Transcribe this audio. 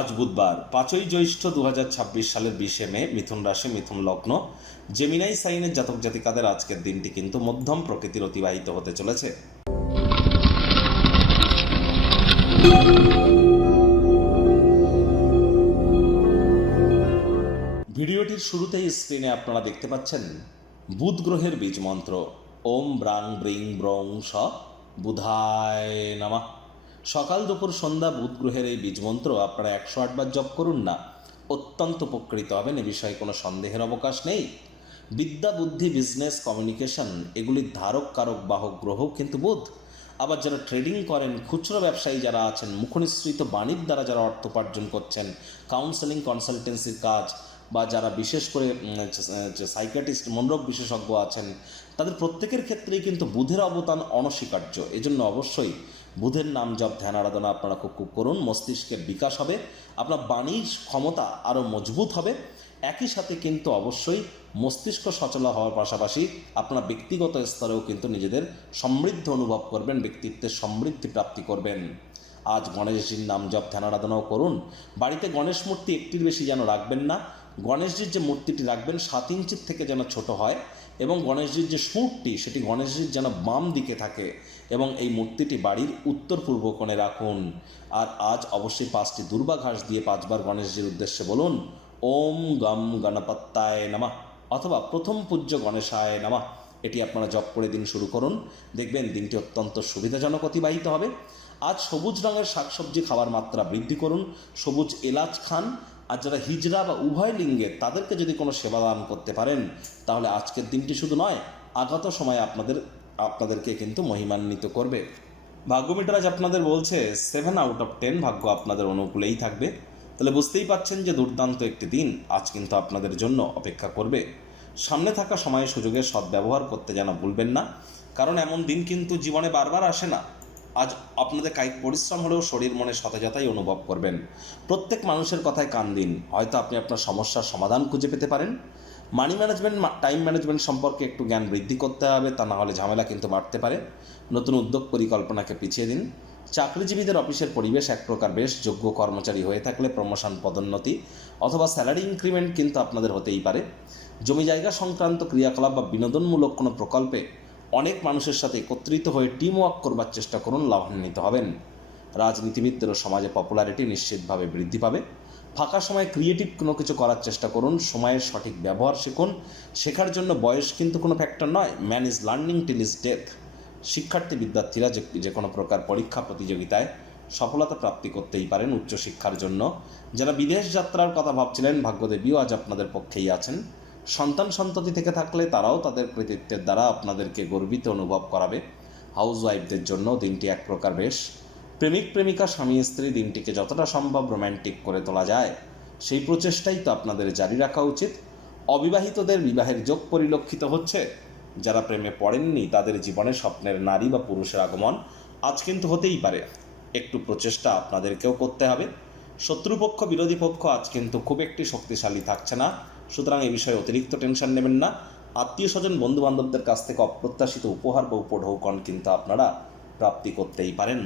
আজ বুধবার 5ই জ্যৈষ্ঠ 2026 সালের 20শে মে, মিথুন রাশি, মিথুন লগ্ন, জেমিনাই সাইনের জাতক জাতিকাদের আজকের দিনটি কিন্তু মধ্যম প্রকৃতির অতিবাহিত হতে চলেছে। ভিডিওটির শুরুতেই স্ক্রিনে আপনারা দেখতে পাচ্ছেন বুধ গ্রহের বীজ মন্ত্র ওম ব্রাং ব্রিং ব্রং স বুধায় নমঃ। সকাল দুপুর সন্ধ্যা বুধ গ্রহের এই বীজ মন্ত্র আপনারা 108 বার জপ করুন না, অত্যন্ত উপকৃত হবেন, এ বিষয়ে কোনো সন্দেহের অবকাশ নেই। বিদ্যা, বুদ্ধি, বিজনেস, কমিউনিকেশন এগুলির ধারক কারক বাহক গ্রহ কিন্তু বুধ। আবার যারা ট্রেডিং করেন, খুচরো ব্যবসায়ী যারা আছেন, মুখনিসৃত বাণীর দ্বারা যারা অর্থ উপার্জন করছেন, কাউন্সেলিং কনসালটেন্সির কাজ, বা যারা বিশেষ করে সাইকিয়াট্রিস্ট মনরোগ বিশেষজ্ঞ আছেন, তাদের প্রত্যেকের ক্ষেত্রেই কিন্তু বুধের অবদান অনস্বীকার্য। এজন্য অবশ্যই বুধের নাম জপ, ধ্যান, আরাধনা আপনারা খুব করুন। মস্তিষ্কের বিকাশ হবে, আপনার বাণীর ক্ষমতা আরও মজবুত হবে। একই সাথে কিন্তু অবশ্যই মস্তিষ্ক সচল হওয়ার পাশাপাশি আপনারা ব্যক্তিগত স্তরেও কিন্তু নিজেদের সমৃদ্ধ অনুভব করবেন, ব্যক্তিত্বের সমৃদ্ধি প্রাপ্তি করবেন। আজ গণেশজির নাম জপ, ধ্যান, আরাধনাও করুন। বাড়িতে গণেশ মূর্তি একটির বেশি যেন রাখবেন না। গণেশজির যে মূর্তিটি রাখবেন 7 ইঞ্চির থেকে যেন ছোট হয়, এবং গণেশজির যে সুরটি সেটি গণেশজির যেন বাম দিকে থাকে, এবং এই মূর্তিটি বাড়ির উত্তর পূর্ব কোণে রাখুন। আর আজ অবশ্যই 5টি দুর্বা ঘাস দিয়ে 5 বার গণেশজির উদ্দেশ্যে বলুন ওম গম গণপত্যায় নমঃ অথবা প্রথম পূজ্য গণেশায় নমঃ। এটি আপনারা জপ করে দিন শুরু করুন, দেখবেন দিনটি অত্যন্ত সুবিধাজনক অতিবাহিত হবে। আজ সবুজ রঙের শাকসবজি খাওয়ার মাত্রা বৃদ্ধি করুন, সবুজ এলাচ খান। আর যারা হিজড়া বা উভয় লিঙ্গের, তাদেরকে যদি কোনো সেবা দান করতে পারেন, তাহলে আজকের দিনটি শুধু নয়, আগত সময়ে আপনাদেরকে কিন্তু মহিমান্বিত করবে। ভাগ্যমিটার আজ আপনাদের বলছে 7 আউট অফ 10 ভাগ্য আপনাদের অনুকূলেই থাকবে। তাহলে বুঝতেই পারছেন যে দুর্দান্ত একটি দিন আজ কিন্তু আপনাদের জন্য অপেক্ষা করবে। সামনে থাকা সময় সুযোগের সদ্ব্যবহার করতে যেন ভুলবেন না, কারণ এমন দিন কিন্তু জীবনে বারবার আসে না। আজ আপনাদের কায়িক পরিশ্রম হলেও শরীর মনে সতেজতাই অনুভব করবেন। প্রত্যেক মানুষের কথায় কান দিন, হয়তো আপনি আপনার সমস্যার সমাধান খুঁজে পেতে পারেন। মানি ম্যানেজমেন্ট, টাইম ম্যানেজমেন্ট সম্পর্কে একটু জ্ঞান বৃদ্ধি করতে হবে, তা না হলে ঝামেলা কিন্তু বাড়তে পারে। নতুন উদ্যোগ পরিকল্পনাকে পিছিয়ে দিন। চাকরিজীবীদের অফিসের পরিবেশ এক প্রকার বেশ, যোগ্য কর্মচারী হয়ে থাকলে প্রমোশন, পদোন্নতি অথবা স্যালারি ইনক্রিমেন্ট কিন্তু আপনাদের হতেই পারে। জমি জায়গা সংক্রান্ত ক্রিয়াকলাপ বা বিনোদনমূলক কোনো প্রকল্পে অনেক মানুষের সাথে একত্রিত হয়ে টিম ওয়ার্ক করবার চেষ্টা করুন, লাভান্বিত হবেন। রাজনীতিবিদদেরও সমাজে পপুলারিটি নিশ্চিতভাবে বৃদ্ধি পাবে। ফাঁকা সময়ে ক্রিয়েটিভ কোনো কিছু করার চেষ্টা করুন, সময়ের সঠিক ব্যবহার শিখুন। শেখার জন্য বয়স কিন্তু কোনো ফ্যাক্টর নয়, man is learning till is death. শিক্ষার্থী বিদ্যার্থীরা যে কোনো প্রকার পরীক্ষা প্রতিযোগিতায় সফলতা প্রাপ্তি করতেই পারেন। উচ্চশিক্ষার জন্য যারা বিদেশ যাত্রার কথা ভাবছিলেন, ভাগ্যদেবীও আজ আপনাদের পক্ষেই আছেন। সন্তান সন্ততি থেকে থাকলে তারাও তাদের কৃতিত্বের দ্বারা আপনাদেরকে গর্বিত অনুভব করাবে। হাউসওয়াইফদের জন্য দিনটি এক প্রকার বেশ। প্রেমিক প্রেমিকা, স্বামী স্ত্রী দিনটিকে যতটা সম্ভব রোম্যান্টিক করে তোলা যায় সেই প্রচেষ্টাই তো আপনাদের জারি রাখা উচিত। অবিবাহিতদের বিবাহের যোগ পরিলক্ষিত হচ্ছে। যারা প্রেমে পড়েননি তাদের জীবনে স্বপ্নের নারী বা পুরুষের আগমন আজ কিন্তু হতেই পারে। একটু প্রচেষ্টা আপনাদেরকেও করতে হবে। শত্রুপক্ষ, বিরোধী পক্ষ আজ কিন্তু খুব একটি শক্তিশালী থাকছে না, সুতরাং এই বিষয়ে অতিরিক্ত টেনশন নেবেন না। আত্মীয় স্বজন, বন্ধু বান্ধবদের কাছ থেকে অপ্রত্যাশিত উপহার বা উপঢৌকন কিন্তু আপনারা প্রাপ্তি করতেই পারেন।